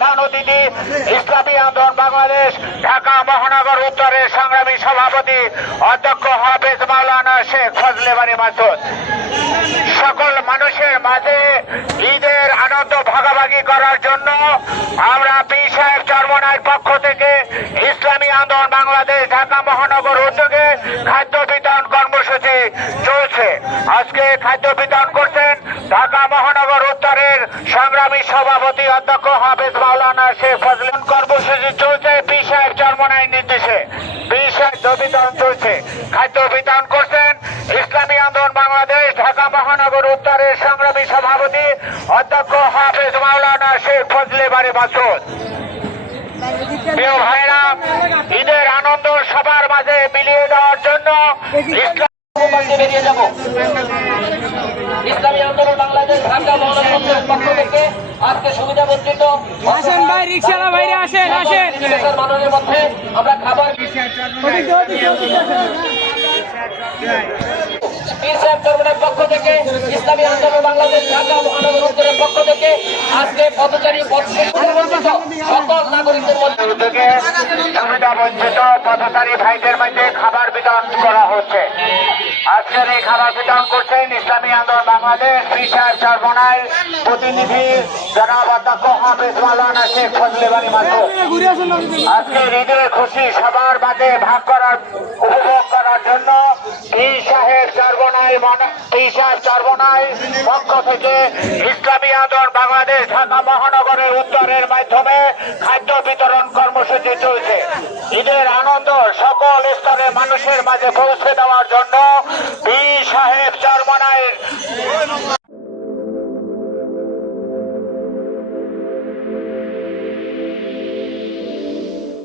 অতিথি ইসলামী আন্দোলন বাংলাদেশ ঢাকা মহানগর উত্তরের সংগ্রামী সভাপতি অধ্যক্ষ হাফেজ মাওলানা শেখ ফজলে বারী মাসুদ। সকল মানুষের মাঝে ঈদের আনন্দ ভাগাভাগি করার জন্য আমরা পীর সাহেব চরমনাইয়ের পক্ষ থেকে ইসলামী আন্দোলন বাংলাদেশ ঢাকা মহানগর উদ্যোগে খাদ্য বিতরণ কর্মসূচি চলছে। আজকে খাদ্য বিতরণ করছেন ঢাকা মহানগর উত্তরের সংগ্রামী সভাপতি অধ্যক্ষ হাফেজ মাওলানা শেখ ফজলে। কর্মসূচি চলছে পীর সাহেব চরমনাইয়ের নির্দেশে। পীর সাহেব বিতরণ চলছে। খাদ্য বিতরণ করছেন ইসলামী আন্দোলন বাংলাদেশ ঢাকা মহানগর উত্তরের সংগ্রামী সভাপতি অধ্যক্ষ হাফেজ মাওলানা শেখ ফজলে বারী মাসুদ। প্রিয় ভাইরা, ঈদের আনন্দ সবার মাঝে বিলিয়ে দেওয়ার জন্য ইসলামী আন্দোলন বাংলাদেশ ঢাকা মহানগরের পক্ষ থেকে আজকে সুবিধা বঞ্চিত আসেন ভাই, রিকশালা ভাইরা আসেন মানবের মধ্যে আমরা খাবার পীর সাহেব চরমনাইয়ের পক্ষ থেকে ইসলামী আন্দোলন বাংলাদেশ ঢাকা মহানগর উত্তরের পক্ষ থেকে আজকে পথচারী সকল নাগরিকদের মধ্যে উদ্যোগে সুবিধা বঞ্চিত পথচারী ভাইদের মধ্যে খাবার বিতরণ করা হচ্ছে। আজকের এই খাবার বিতরণ করছেন ইসলামী আন্দোলন বাংলাদেশ পীর সাহেব চরমনাইয়ের প্রতিনিধি জনাব অধ্যক্ষ হাফেজ মাওলানা শেখ ফজলে বারী মাসুদ। আজকে ঈদের খুশি সবার মাঝে ভাগ করার উপভোগ করার জন্য পীর সাহেব চরমনাইয়ের পক্ষ থেকে ইসলামী আন্দোলন বাংলাদেশ ঢাকা মহানগরের উত্তরের মাধ্যমে খাদ্য বিতরণ কর্মসূচি চলছে। ঈদের আনন্দ সকল স্তরের মানুষের মাঝে পৌঁছে দেওয়ার জন্য পীর সাহেব